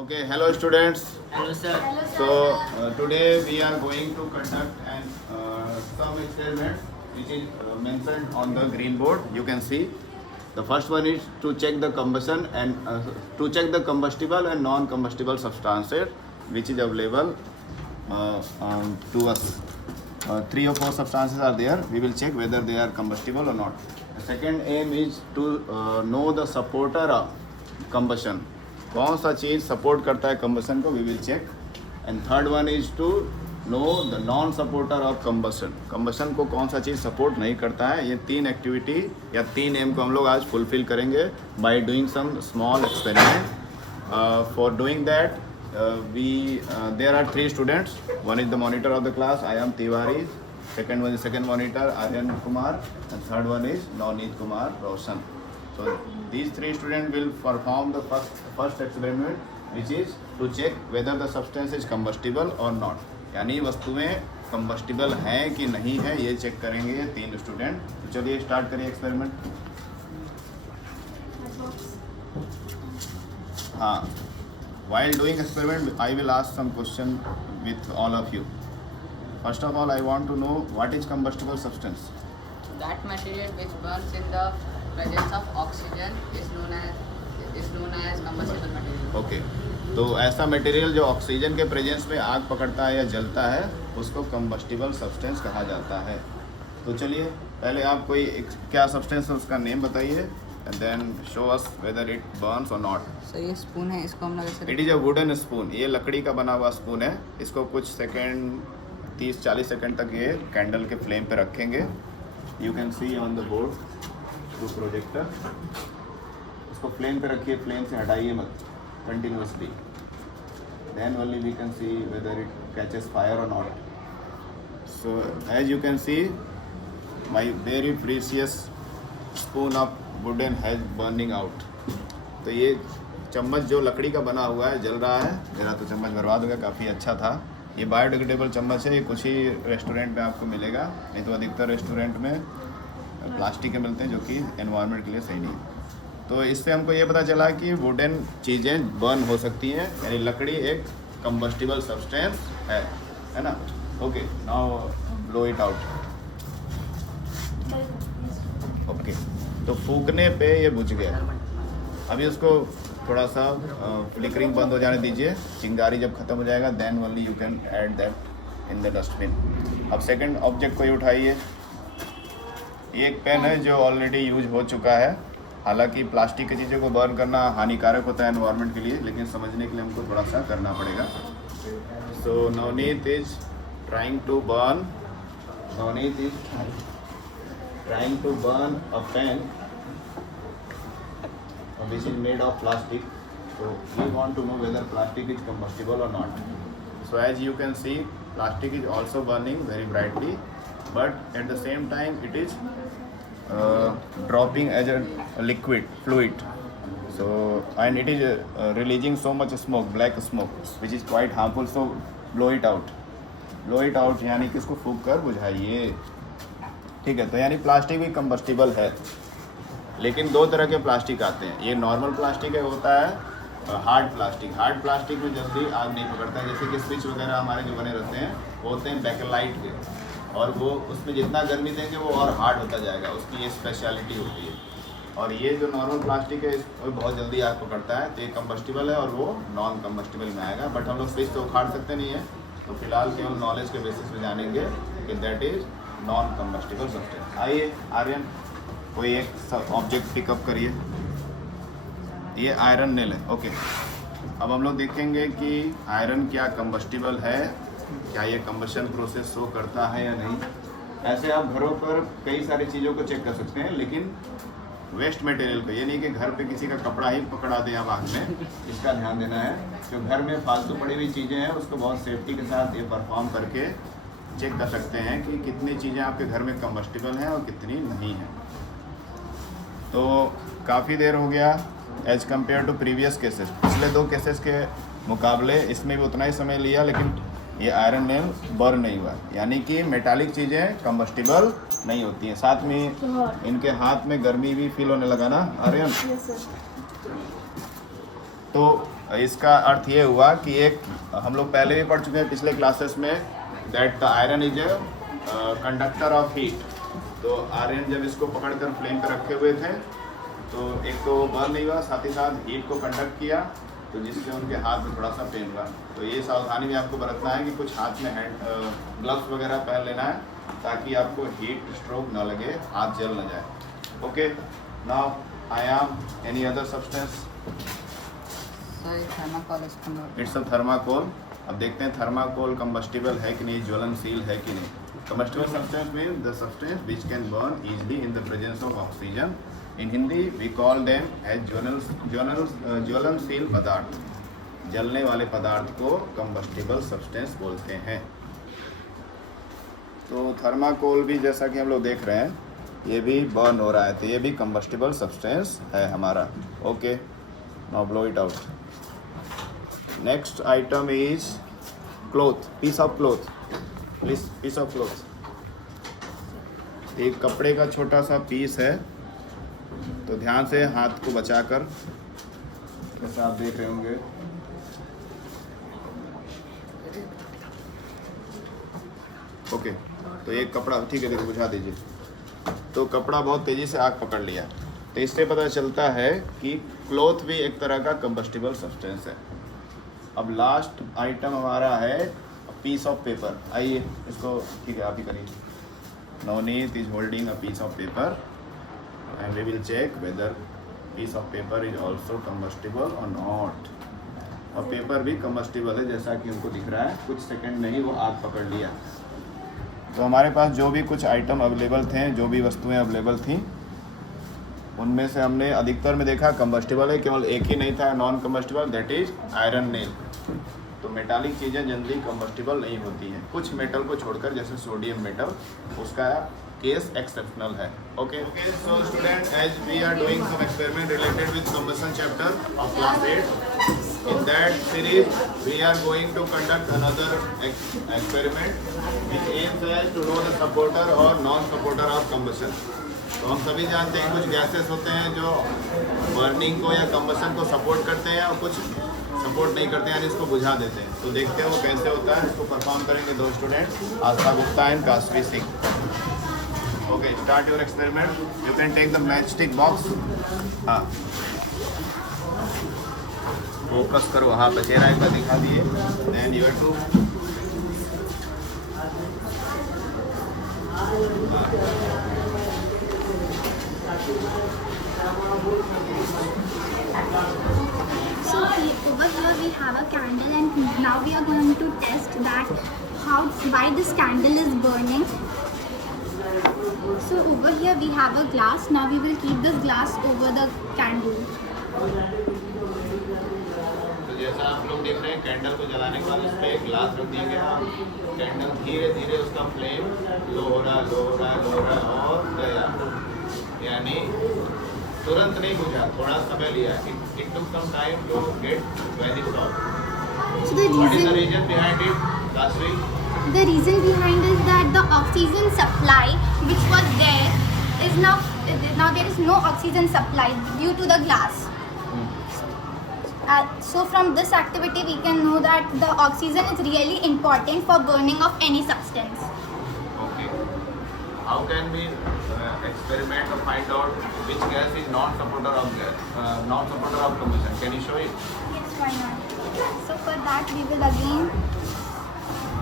Okay, hello students. Hello sir. So today we are going to conduct some experiments which is mentioned on the green board. You can see the first one is to check the combustion and to check the combustible and non-combustible substances which is available to us. 3 or 4 substances are there. We will check whether they are combustible or not. The second aim is to know the supporter of combustion. कौन सा चीज़ support करता है combustion को, we will check. And third one is to know the non supporter of combustion. Combustion को कौन सा चीज़ support नहीं करता है. ये 3 एक्टिविटी या 3 एम को हम लोग आज फुलफिल करेंगे by doing some small experiment. For doing that there are 3 students. One is the monitor of the class, I am Tiwari. second monitor Aryan Kumar, and third one is Navneet Kumar Roshan. So these 3 students will perform the first experiment, which is to check whether the substance is combustible or not. यानी वस्तुएं combustible हैं कि नहीं है, ये check करेंगे ये 3 student. तो चलिए स्टार्ट करिए एक्सपेरिमेंट. हाँ, while doing experiment I will ask some question with all of you. First of all, I want to know what is combustible substance. That material which burns in the presence of oxygen is known as combustible material. Okay. तो ऐसा material जो oxygen के presence में आग पकड़ता है या जलता है उसको कंबस्टिबल सब्सटेंस कहा जाता है. तो चलिए पहले आप कोई क्या सब्सटेंस है उसका नेम बताइए and then show us whether it burns और नॉट. सर ये स्पून है, इसको हम लोग ऐसे it is a wooden spoon. ये लकड़ी का बना हुआ स्पून है. इसको कुछ सेकेंड 30-40 सेकेंड तक ये कैंडल के फ्लेम पे रखेंगे. You can see on the board through projector. इसको फ्लेम पे रखिए, फ्लेम से हटाइए मत continuously. Then only we can see whether it catches fire or not. So as you can see my very precious spoon of wooden has burning out. तो ये चम्मच जो लकड़ी का बना हुआ है जल रहा है. मेरा तो चम्मच बर्बाद हो गया, काफ़ी अच्छा था. ये बायोडिग्रेडेबल चम्मच है. ये कुछ ही रेस्टोरेंट में आपको मिलेगा, नहीं तो अधिकतर रेस्टोरेंट में प्लास्टिक के मिलते हैं जो कि एनवायरनमेंट के लिए सही नहीं. तो इससे हमको ये पता चला कि वुडन चीज़ें बर्न हो सकती हैं, यानी लकड़ी एक कंबस्टिबल सब्सटेंस है ना. Okay, now blow it out. Okay, तो फूकने पे ये बुझ गया. अभी उसको थोड़ा सा फ्लिकरिंग बंद हो जाने दीजिए. चिंगारी जब ख़त्म हो जाएगा then only you can add that in the dustbin. अब सेकंड ऑब्जेक्ट को ही उठाइए. ये एक पेन है जो ऑलरेडी यूज हो चुका है. हालांकि प्लास्टिक की चीज़ों को बर्न करना हानिकारक होता है एनवायरनमेंट के लिए, लेकिन समझने के लिए हमको थोड़ा सा करना पड़ेगा. So Navneet is trying to burn. Navneet is trying to burn a pen which is made of plastic. So we want to know whether plastic is combustible or not. So as you can see, plastic is also burning very brightly, but at the same time it is dropping as a liquid fluid. So and it is releasing so much smoke, black smoke, which is quite harmful. So blow it out. Blow it out यानी कि इसको फूंक कर बुझाइए. ठीक है, तो यानी प्लास्टिक भी कंबस्टिबल है. लेकिन 2 तरह के प्लास्टिक आते हैं. ये नॉर्मल प्लास्टिक है, होता है हार्ड प्लास्टिक. हार्ड प्लास्टिक में जल्दी आग नहीं पकड़ता है. जैसे कि स्विच वगैरह हमारे जो बने रहते हैं वो होते हैं बैकेलाइट के, और वो उसमें जितना गर्मी देंगे वो और हार्ड होता जाएगा. उसकी ये स्पेशलिटी होती है. और ये जो नॉर्मल प्लास्टिक है वो बहुत जल्दी आग पकड़ता है. तो ये कंबस्टिबल है और वो नॉन कंबस्टिबल में आएगा. बट हम लोग स्विच तो उखाड़ सकते नहीं है, तो फिलहाल केवल नॉलेज के बेसिस पे जानेंगे कि that is non combustible substance. आइए आर्यन, कोई एक ऑब्जेक्ट पिकअप करिए. ये आयरन नेल है. ओके, अब हम लोग देखेंगे कि आयरन क्या कंबस्टिबल है, क्या ये कंबशन प्रोसेस शो करता है या नहीं. ऐसे आप घरों पर कई सारी चीज़ों को चेक कर सकते हैं, लेकिन वेस्ट मटेरियल को, ये नहीं कि घर पे किसी का कपड़ा ही पकड़ा दें आप आग में. इसका ध्यान देना है. जो घर में फालतू पड़ी हुई चीज़ें हैं उसको बहुत सेफ्टी के साथ ये परफॉर्म करके चेक कर सकते हैं कि कितनी चीज़ें आपके घर में कंबस्टिबल हैं और कितनी नहीं हैं. तो काफ़ी देर हो गया as compare to previous cases. पिछले 2 केसेस के मुकाबले इसमें भी उतना ही समय लिया, लेकिन ये आयरन नेल बर्न नहीं हुआ. यानी कि मेटालिक चीज़ें कंबस्टिबल नहीं होती हैं. साथ में इनके हाथ में गर्मी भी फील होने लगा ना आर्यन. तो इसका अर्थ ये हुआ कि एक हम लोग पहले भी पढ़ चुके हैं पिछले क्लासेस में, that the iron is a conductor of heat. तो आयरन जब इसको पकड़कर फ्लेम पे रखे हुए थे तो एक तो बर्न नहीं हुआ, साथ ही साथ हीट को कंडक्ट किया, तो जिससे उनके हाथ में थोड़ा सा पेन हुआ। तो ये सावधानी भी आपको बरतना है कि कुछ हाथ में हैंड ग्लव्स वगैरह पहन लेना है ताकि आपको हीट स्ट्रोक ना लगे, हाथ जल ना जाए। Okay, now I am any other substance? Sorry, thermocol is converted. It's a thermocol. अब देखते हैं थर्माकोल कंबस्टिबल है कि नहीं, ज्वलनशील है कि नहीं। Combustible substance mean the substance which can burn easily in the presence of oxygen. In Hindi we call them as ज्वलनशील पदार्थ। जलने वाले पदार्थ को कंबस्टिबल सब्सटेंस बोलते हैं। तो थर्माकोल भी जैसा कि हम लोग देख रहे हैं ये भी बर्न हो रहा है, तो ये भी कंबस्टिबल सब्सटेंस है हमारा। Okay, now blow it out. Next item is cloth, piece of cloth, please piece of cloth. एक कपड़े का छोटा सा पीस है, तो ध्यान से हाथ को बचाकर, जैसा आप देख रहे होंगे। ओके, तो एक कपड़ा, ठीक है, देखो बुझा दीजिए। तो कपड़ा बहुत तेज़ी से आग पकड़ लिया, तो इससे पता चलता है कि क्लॉथ भी एक तरह का कंबस्टिबल सब्सटेंस है। अब लास्ट आइटम हमारा है पीस ऑफ पेपर। आइए इसको, ठीक है, आप ही करिए। Navneet is holding a piece of paper and we will check whether piece of paper is also combustible और नॉट। और पेपर भी कंबस्टिबल है, जैसा कि उनको दिख रहा है, कुछ सेकंड में ही वो आग पकड़ लिया। तो हमारे पास जो भी कुछ आइटम अवेलेबल थे, जो भी वस्तुएं अवेलेबल थी, उनमें से हमने अधिकतर में देखा कंबस्टिबल है, केवल एक ही नहीं था non combustible, that is iron nail. तो मेटालिक चीज़ें जनरली कंबस्टिबल नहीं होती हैं, कुछ मेटल को छोड़कर, जैसे सोडियम मेटल, उसका केस एक्सेप्शनल है। Okay, so student, as we are doing some experiment related with combustion chapter of class 8, in that series we are going to conduct another experiment which aims at to know the supporter or non supporter of combustion। तो हम सभी जानते हैं कुछ gases होते हैं जो burning को या कंबशन को सपोर्ट करते हैं और कुछ सपोर्ट नहीं करते हैं, यानी इसको बुझा देते हैं। तो देखते हैं वो कैसे होता है। इसको परफॉर्म करेंगे दो student, Aastha Gupta and Kashvi Singh. Okay, start your experiment. You can take the match stick box. हाँ, फोकस करो, हाँ, चेहरा एक बार दिखा दिए। Then you have to, So over here we have a candle, and now we are going to test that why this candle is burning. So over here we have a glass. Now we will keep this glass over the candle. तो जैसा आप लोग देख रहे हैं, candle को जलाने के बाद उस पर एक ग्लास रख दिया गया। कैंडल धीरे धीरे उसका फ्लेम लो हो रहा और गया, यानी तुरंत नहीं बुझा, थोड़ा समय लिया। It took some time to get vanish off. So the What is the reason reason behind it, Kashvi? the reason behind is that the oxygen supply which was there is now there is no oxygen supply due to the glass. So from this activity we can know that the oxygen is really important for burning of any substance. Okay. How can we experiment to find out which gas is non-supporter of combustion? Can you show it? Yes, why not? So for that we will again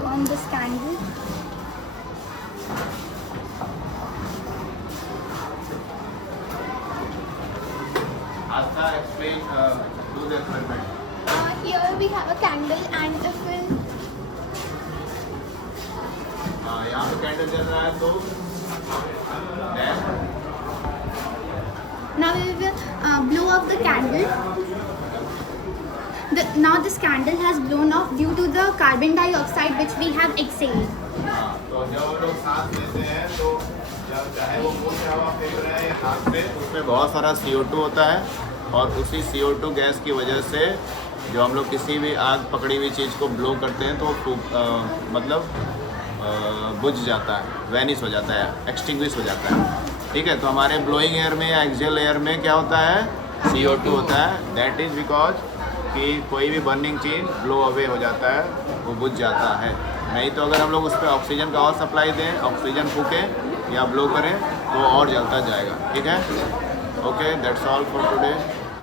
burn this candle. Astha, explain, do the experiment. Here we have a candle, and if we यहाँ पे candle जल रहा है, तो now we will blow off the candle. Now this candle has blown off due to the carbon dioxide which we have exhaled. तो जब लोग सांस लेते हैं, तो जब चाहे वो मुंह से हवा फेंक रहे हैं हाथ पे, उसमें बहुत सारा CO2 होता है, और उसी CO2 गैस की वजह से जो हम लोग किसी भी आग पकड़ी हुई चीज़ को ब्लो करते हैं तो बुझ जाता है, वैनिश हो जाता है, एक्सटिंग्विश हो जाता है। ठीक है, तो हमारे ब्लोइंग एयर में या एक्सेल एयर में क्या होता है, CO2 होता है। दैट इज़ बिकॉज कि कोई भी बर्निंग चीज़ ब्लो अवे हो जाता है, वो बुझ जाता है। नहीं तो अगर हम लोग उस पर ऑक्सीजन का और सप्लाई दें, ऑक्सीजन फूकें या ब्लो करें तो और जलता जाएगा। ठीक है, okay, that's all for today.